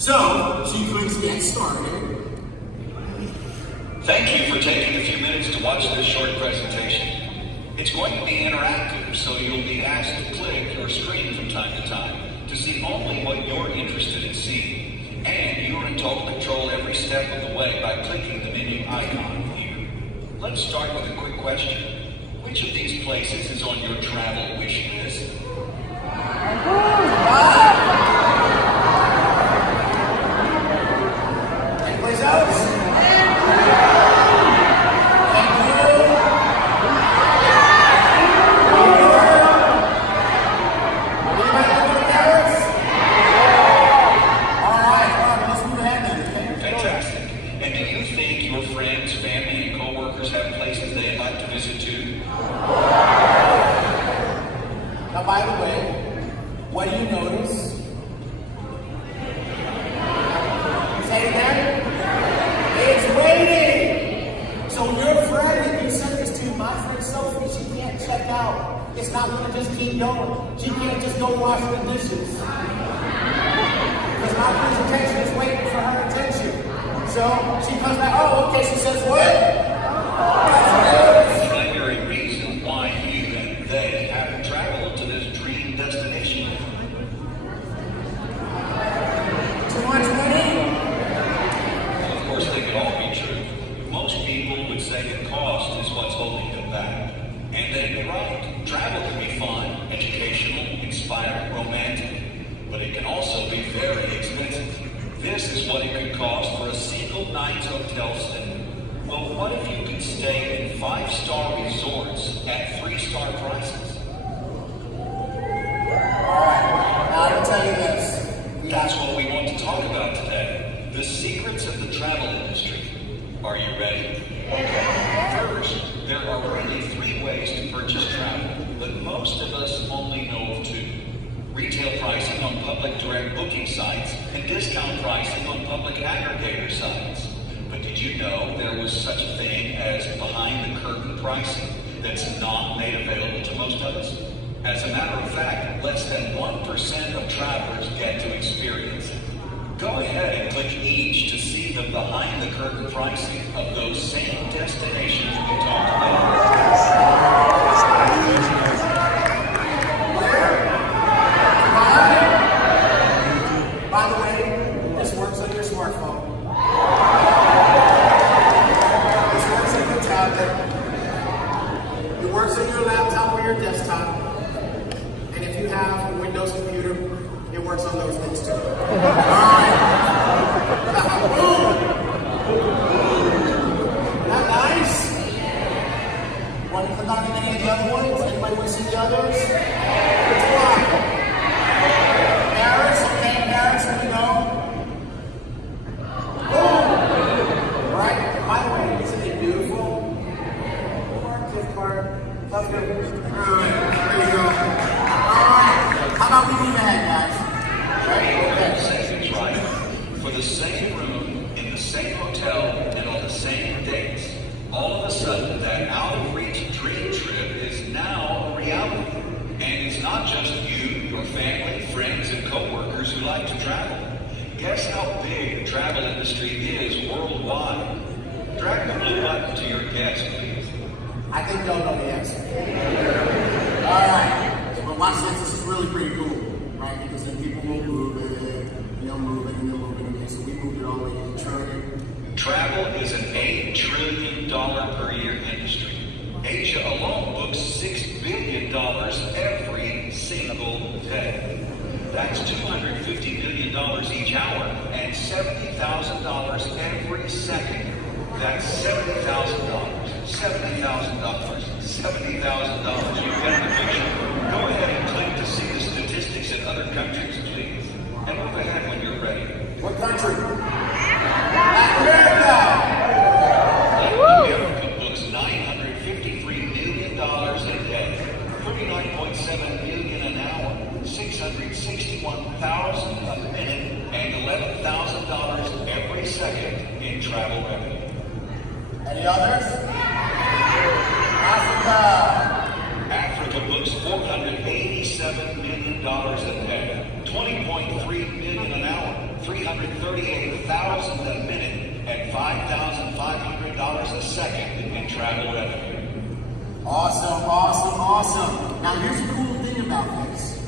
So, she clicks get started. Thank you for taking a few minutes to watch this short presentation. It's going to be interactive, so you'll be asked to click your screen from time to time to see only what you're interested in seeing. And you're in total control every step of the way by clicking the menu icon here. Let's start with a quick question. Which of these places is on your travel wish list? Anyplace else? Now, by the way, what do you notice? Say it again. It's waiting. So your friend that you sent this to, my friend Sophie, she can't check out. It's not going to just keep going. She can't just go wash the dishes. Because my presentation is waiting for her attention. So she comes back, oh, okay, she says what? And they'd be right. Travel can be fun, educational, inspiring, romantic, but it can also be very expensive. This is what it could cost for a single night's hotel stay. Well, what if you could stay in 5-star resorts at 3-star prices? Now I will tell you this. That's what we want to talk about today. The secrets of the travel industry. Are you ready? Okay. First, there are really 3 ways to purchase travel, but most of us only know of 2. Retail pricing on public direct booking sites and discount pricing on public aggregator sites. But did you know there was such a thing as behind-the-curtain pricing that's not made available to most of us? As a matter of fact, less than 1% of travelers get to experience it. Go ahead and click each to see the behind-the-curtain pricing of those same destinations we talked about. By the way, this works on your smartphone. This works on your tablet. It works on your laptop or your desktop. And if you have a Windows computer, it works on those things too. Alright. Isn't that nice? Want to click on any of the other ones? Anybody want to see the others? Which one? Paris? Okay, Paris, here we go. Boom! Right? By the way, isn't it beautiful? Gift card. Love you. Alright, there you go. Alright. How about we move ahead, guys? For the same room, in the same hotel, and on the same dates, all of a sudden that out-of-reach dream trip is now a reality. And it's not just you, your family, friends, and co-workers who like to travel. Guess how big the travel industry is worldwide? Drag the blue button to your guess, please. I think y'all know the answer. Alright, but watch this. This is really pretty cool, right? Because then people will move it, and they'll move it, and they'll move it again. So we moved it all the way to $1 trillion. Travel is an $8 trillion per year industry. Asia alone books $6 billion every single day. That's $250 million each hour and $70,000 every second. That's $70,000, $70,000, $70,000. You get the picture. Go ahead and click to see the statistics in other countries, please. And move ahead when you're ready. What country? Latin America! America books $953 million a day, $39.7 million an hour, $661,000 a minute, and $11,000 every second in travel revenue. Any others? Africa. Africa books $487 million a day, $20.3 million an hour, $300,000 travel revenue. Awesome, awesome, awesome. Now here's the cool thing about this.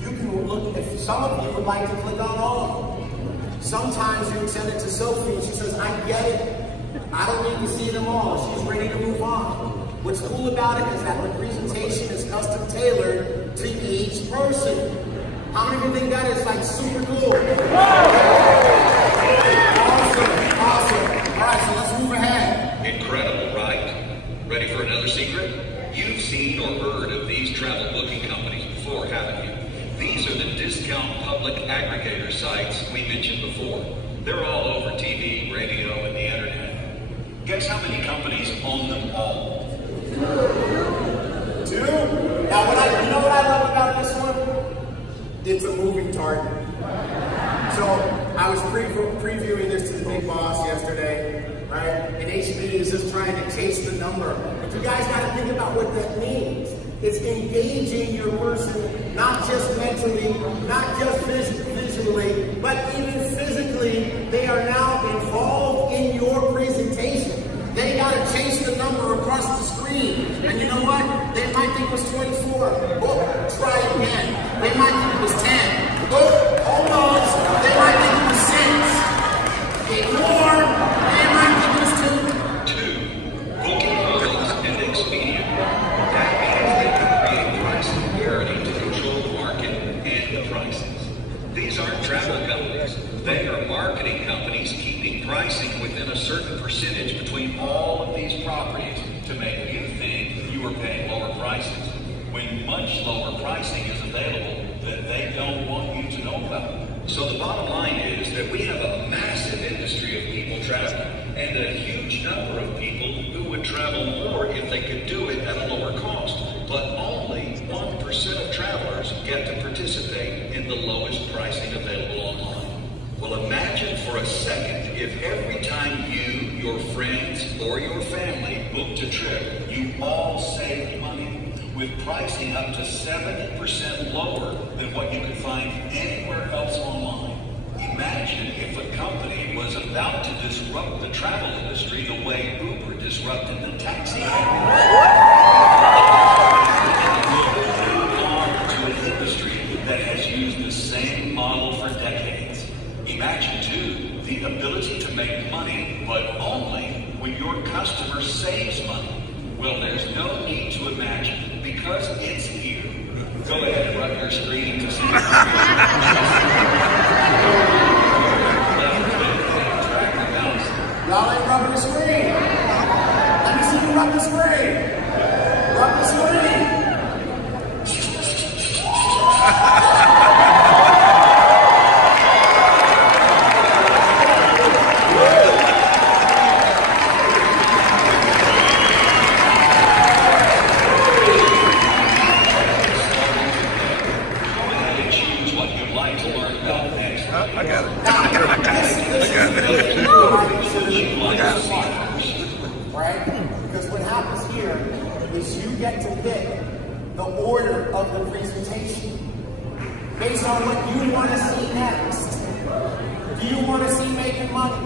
You can look, if some of you would like to click on all of them. Sometimes you send it to Sophie and she says, I get it. I don't need to see them all. She's ready to move on. What's cool about it is that the presentation is custom tailored to each person. How many of you think that is like super cool? Awesome, awesome. All right, so let's move ahead. Incredible, right? Ready for another secret? You've seen or heard of these travel booking companies before, haven't you? These are the discount public aggregator sites we mentioned before. They're all over TV, radio, and the internet. Guess how many companies own them all? 2. Now, you know what I love about this one? It's a moving target. So I was previewing this to the big boss yesterday, right? And HB is just trying to chase the number. But you guys got to think about what that means. It's engaging your person, not just mentally, not just visually, but even physically. They are now involved in your presentation. They got to chase the number across the screen. And you know what? They might think it was 24. Oh, try it again. They might think it was 10. Oh, almost. They might think it was 6. Ignore. They might think it was 2. 2. Booking Holdings and Expedia. That means they can create pricing parity to control the market and the prices. These aren't travel companies. They are marketing companies keeping pricing within a certain percentage between all of these properties to make you think you are paying lower prices, when much lower pricing is available that they don't want you to know about. So the bottom line is that we have a massive industry of people traveling, and a huge number of people who would travel more if they could do it at a lower cost. But only 1% of travelers get to participate in the lowest pricing available online. Well, imagine for a second if every time you, your friends, or your family booked a trip, you all saved money with pricing up to 70% lower than what you could find anywhere else online. Imagine if a company was about to disrupt the travel industry the way Uber disrupted the taxi that has used the same model for decades. Imagine, too, the ability to make money, but only when your customer saves money. Well, there's no need to imagine, because it's here. Go ahead and rub your screen to see the Y'all ain't rubbing the screen. Let me see you rub the screen. Rub the screen. Right? Because what happens here is you get to pick the order of the presentation based on what you want to see next. Do you want to see making money?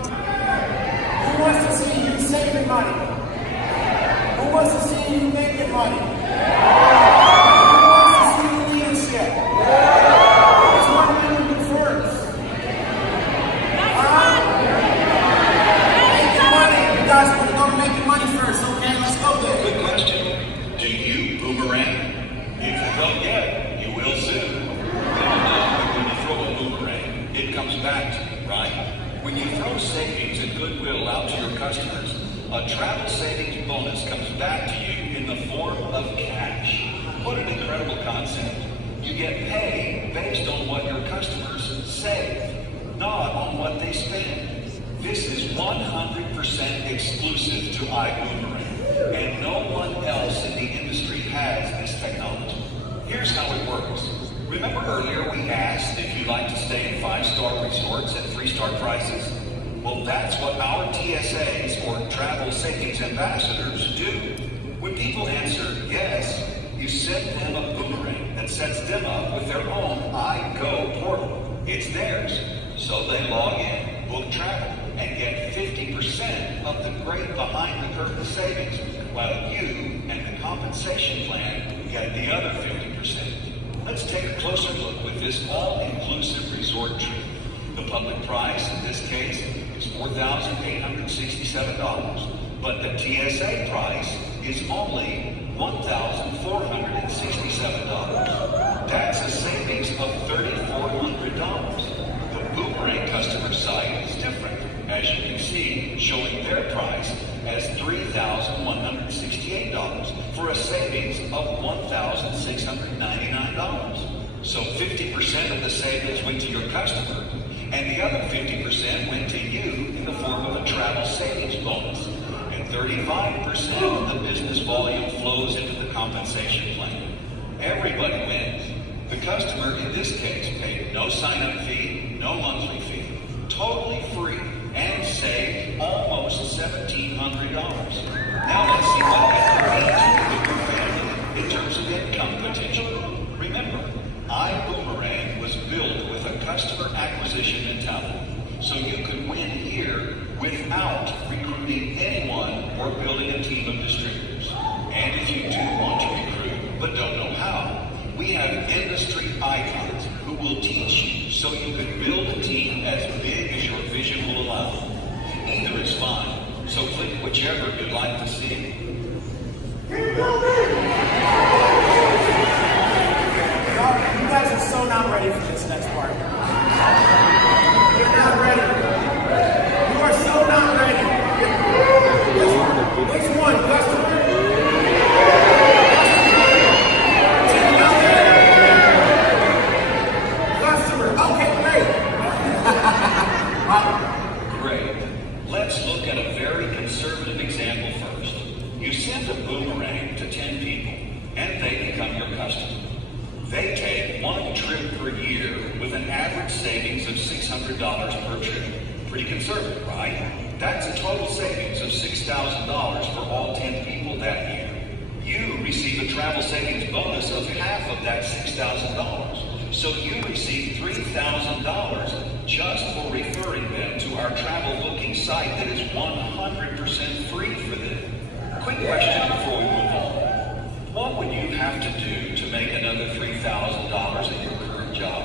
Who wants to see you saving money? Who wants to see you making money? Who wants to see leadership? Which one do you do first? Making money. You guys want to go to making money first, okay? Let's go there. Good question. Do you boomerang? If you don't yet, you will soon. When you throw a boomerang, it comes back to you, right? When you throw savings and goodwill out to your customers, a travel savings bonus comes back to you in the form of cash. What an incredible concept. You get paid based on what your customers save, not on what they spend. This is 100% exclusive to Ibuumerang, and no one else in the industry has this technology. Here's how it works. Remember earlier we asked if you like to stay in 5-star resorts at 3-star prices? Well, that's what our TSAs, or Travel Savings Ambassadors, do. When people answer yes, you send them a boomerang that sets them up with their own iGo portal. It's theirs, so they log in, book travel, and get 50% of the great behind-the-curtain savings, while you and the compensation plan get the other 50%. Let's take a closer look with this all-inclusive resort trip. The public price in this case is $4,867, but the TSA price is only $1,467. That's a savings of $3,400. The Boomerang customer site is different, as you can see, showing their price as $3,168 for a savings of $1,699. So 50% of the savings went to your customer, and the other 50% went to you in the form of a travel savings bonus. And 35% of the business volume flows into the compensation plan. Everybody wins. The customer in this case paid no sign-up fee, no monthly fee, totally free, and saved almost $1,700. Now let's see what that means for your family in terms of income potential. Remember, Ibuumerang was built with a customer acquisition mentality, so you could win here without recruiting anyone or building a team of distributors. And if you do want to recruit but don't know how, we have industry icons who will teach you so you can build a team as big as your vision will allow. Either is fine, so click whichever you'd like to see. You guys are so not ready for this next part. You're not ready. You are so not ready. Which one? Customer? Customer. Okay, great. Great. Let's look at a very conservative example first. You send a boomerang to 10 people, and they become your customer. They take one trip per year with an average savings of $600 per trip. Pretty conservative, right? That's a total savings of $6,000 for all 10 people that year. You receive a travel savings bonus of half of that $6,000. So you receive $3,000 just for referring them to our travel booking site that is 100% free for them. Quick question before we move on. What would you have to do to make another $3,000 at your current job?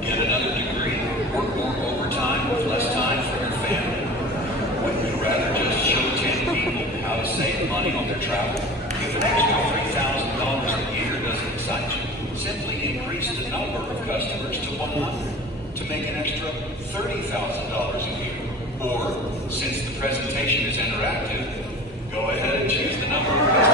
Get another degree? Work more overtime with less time for your family? Wouldn't you rather just show 10 people how to save money on their travel? If an extra $3,000 a year doesn't excite you, simply increase the number of customers to 100 to make an extra $30,000 a year. Or, since the presentation is interactive, go ahead and choose the number of customers.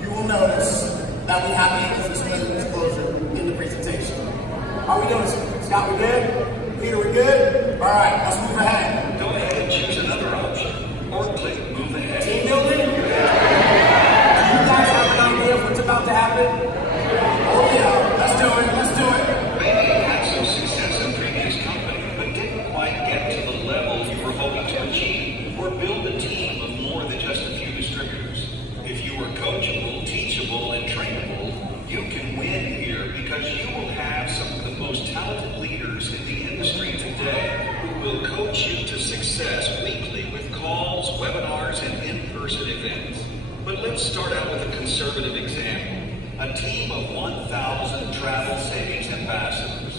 You will notice that we have the emphasis on disclosure in the decision. How we doing, Scott? We good? Peter, we good? All right, let's move ahead. Go ahead and choose another option, or click move ahead. Team building? Do you guys have an idea of what's about to happen? Oh yeah, let's do it, let's do it. Maybe you had some success in previous company, but didn't quite get to the level you were hoping to achieve, or build a team of more than just a few distributors. If you were coachable, teachable, and trainable, you can win here because you will have some of the most talented leaders in the industry today who will coach you to success weekly with calls, webinars, and in-person events. But let's start out with a conservative example. A team of 1,000 travel savings ambassadors.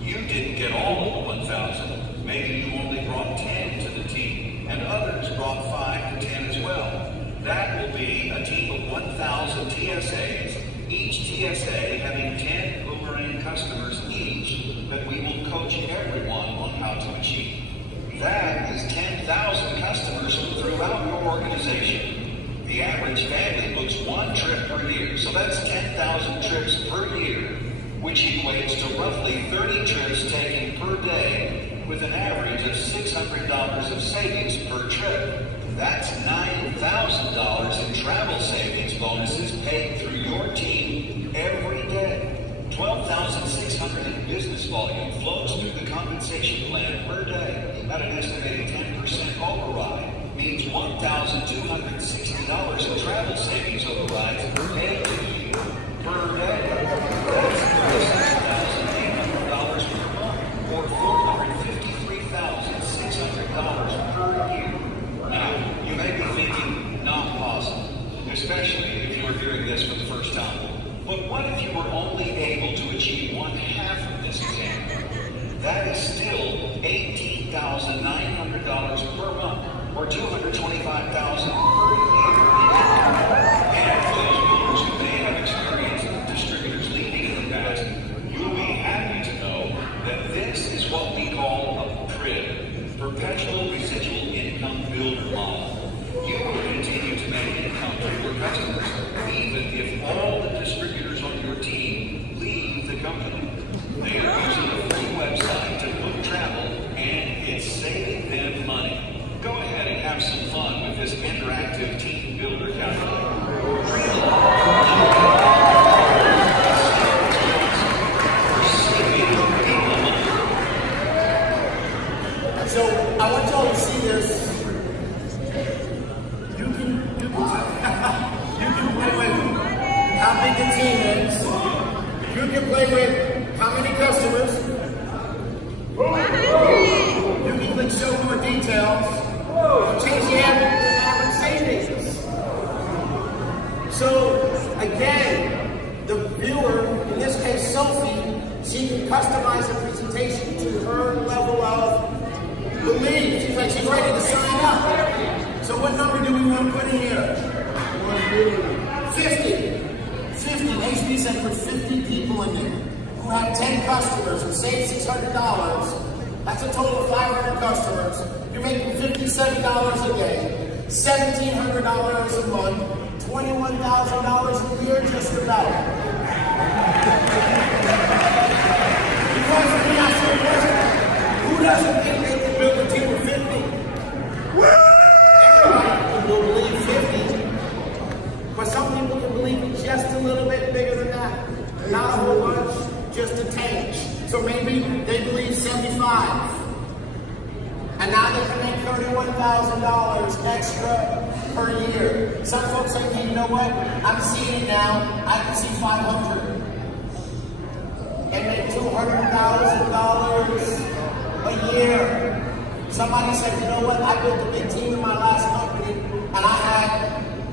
You didn't get all of the 1,000. Maybe you only brought 10 to the team, and others brought 5 to 10 as well. That will be a team of 1,000 TSAs, each TSA having 10 Ibuumerang customers each that we will coach everyone on how to achieve. That is 10,000 customers throughout your organization. The average family books one trip per year, so that's 10,000 trips per year, which equates to roughly 30 trips taken per day, with an average of $600 of savings per trip. That's $9,000 in travel savings bonuses paid through your team every day. $12,600 in business volume flows through the compensation plan per day at an estimated 10% override. Means $1,260 in travel savings overrides paid to you per day. That's $6,800 per month, or $453,600 per year. Now, you may be thinking, not possible, especially if you are hearing this for the first time. But what if you were only able to achieve one half of this example? That is still $18,900 per month, or $225,000 per year. And for those builders who may have experienced distributors leading in the past, you'll be happy to know that this is what we call a PRIB, perpetual residual income builder model. You will continue to make income for your customers, even if all the distributors on your team leave the company. They are using a free website to book travel, and it's saving them money. Go ahead and have some fun with this interactive team builder calculator. So I want y'all to see this. You can play with how big the team is. You can play with how many customers. You can click show more details. Change the average savings. So again, the viewer, in this case Sophie, she can customize the presentation to her level of belief. She's like, she's ready to sign up. So what number do we want to put in here? 50. 50. HB said put 50 people in there who have 10 customers and save $600. That's a total of 500 customers. You're making $57 a day, $1,700 a month, $21,000 a year just about. Because let me ask you a question. Who doesn't think they can build a team of 50? Everybody can believe 50. But some people can believe just a little bit bigger than that. Not a whole bunch, just a tinge. So maybe they believe 75. And now they can make $31,000 extra per year. Some folks say, hey, you know what? I'm seeing it now. I can see 500. And make $200,000 a year. Somebody said, you know what? I built a big team in my last company, and I had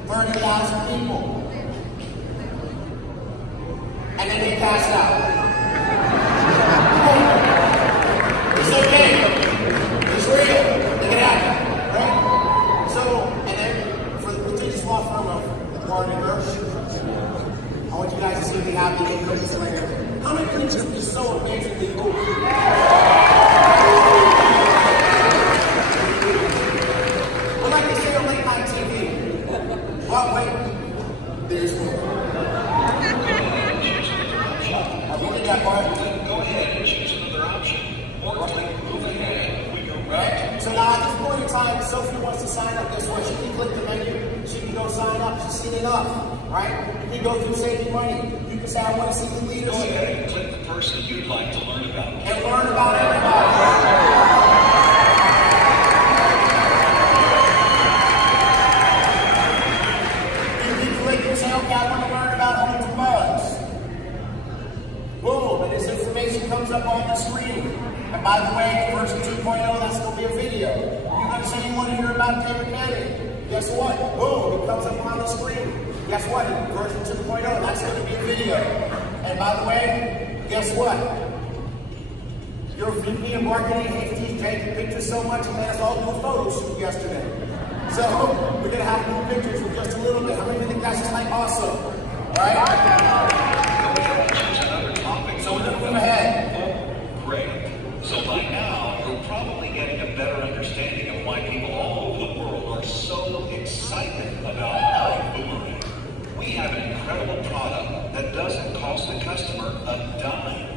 30,000 people. And then they passed out. It's okay. It's real. It can happen. Right? So, and then for the take a small form of Warren and Nurse, I want you guys to see me happy and cookies later. How many could just be so amazingly cool? Well, like they say on late night TV. Well, wait. There's more. that part. Then go ahead and choose another option. Or click move ahead. We go right. So now at this point in time, Sophie wants to sign up. Guess what? She can click the menu. She can go sign up. She's seen enough, right? You can go through saving money. You can say, I want to see the leadership. Go ahead and click the person you'd like to learn about. And learn about everybody. I want to learn about homes and bugs. Boom, and this information comes up on the screen. And by the way, version 2.0, that's going to be a video. You're going to say you want to hear about payment management. Guess what? Boom, it comes up on the screen. Guess what? Version 2.0, that's going to be a video. And by the way, guess what? Your VP of marketing hates these taking pictures so much, and made us all do a photo shoot yesterday. So we're going to have new pictures in just a little bit. How many of you think that's just like awesome? All right? Another topic. So we're going to move ahead. Great. So by now, you're probably getting a better understanding of why people all over the world are so excited about Ibuumerang. We have an incredible product that doesn't cost the customer a dime.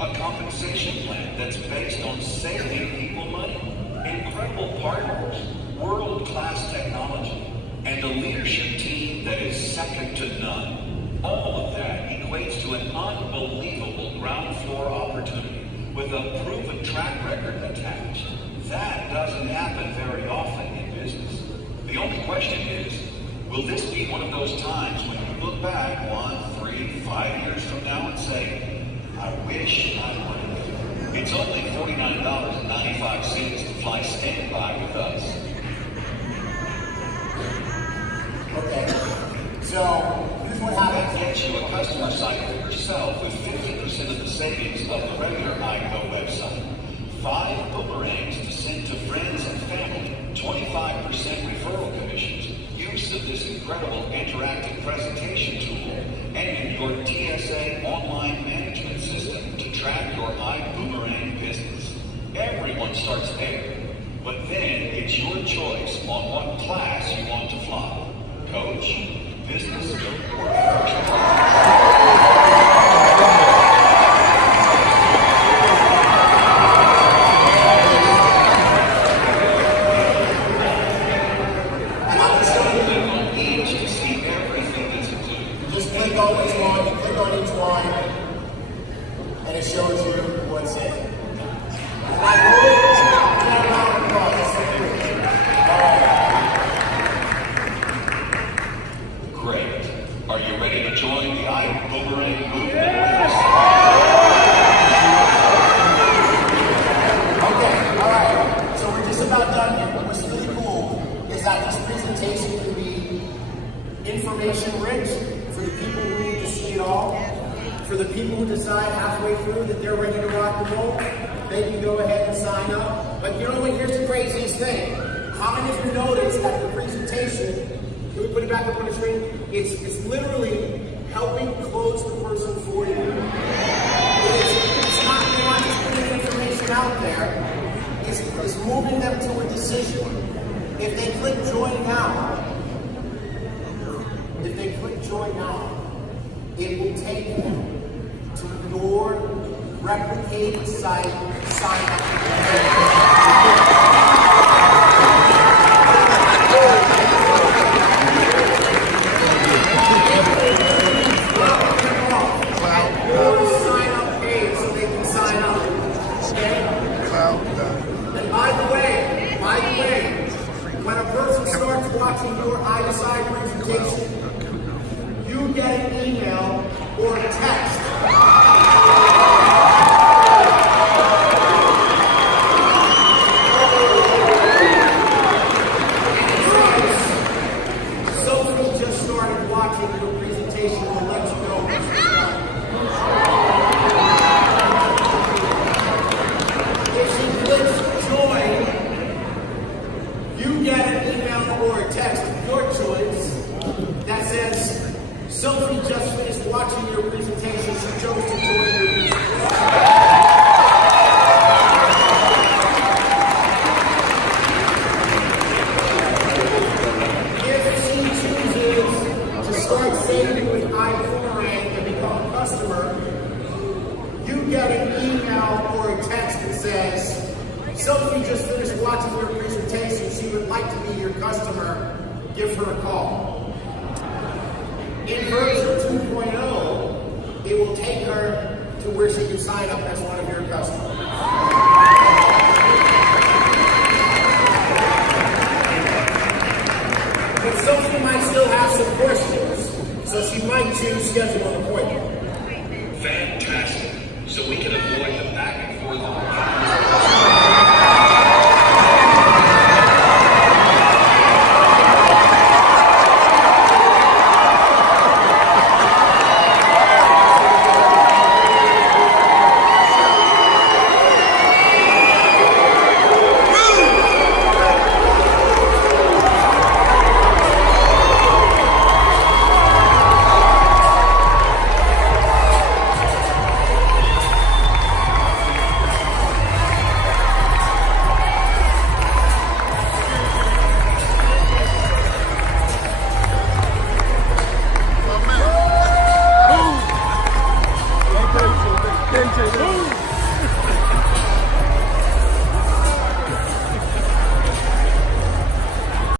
A compensation plan that's based on saving people money. Incredible partners. World-class technology, and a leadership team that is second to none. All of that equates to an unbelievable ground floor opportunity with a proven track record attached. That doesn't happen very often in business. The only question is, will this be one of those times when you look back 1, 3, 5 years from now and say, I wish I would. It's only $49.95 to fly standby with us. Okay, so here's what happens. That gets you a customer site for yourself with 50% of the savings of the regular IDO website. 5 boomerangs to send to friends and family, 25% referral commissions, use of this incredible interactive presentation tool, and your TSA online management system to track your Ibuumerang business. Everyone starts there, but then it's your choice on what class you want to fly. Coach, business, or commercial. Information-rich for the people who need to see it all. For the people who decide halfway through that they're ready to rock and roll, they can go ahead and sign up. But you know what? Here's the craziest thing. How many of you noticed that the presentation, can we put it back up on the screen? It's literally helping close the person for you. It's not just putting information out there. It's moving them to a decision. If they click join now, it will take them to your replicated site, sign up. Your sign up page so they can sign up. Okay? And by the way, when a person starts watching your IDecide presentation, you get an email or a text. Sophie just started watching your presentation. We'll let you know what's done. If she clicks join, you get an email or a text of your choice that says, Sophie just finished watching your presentation. She chose to join your presentation. If she chooses to start saving with Ibuumerang and become a customer, you get an email or a text that says, Sophie just finished watching your presentation. She would like to be your customer. Give her a call. In version 2.0, it will take her to where she can sign up as one of your customers. But Sophie might still have some questions, so she might choose schedule an appointment.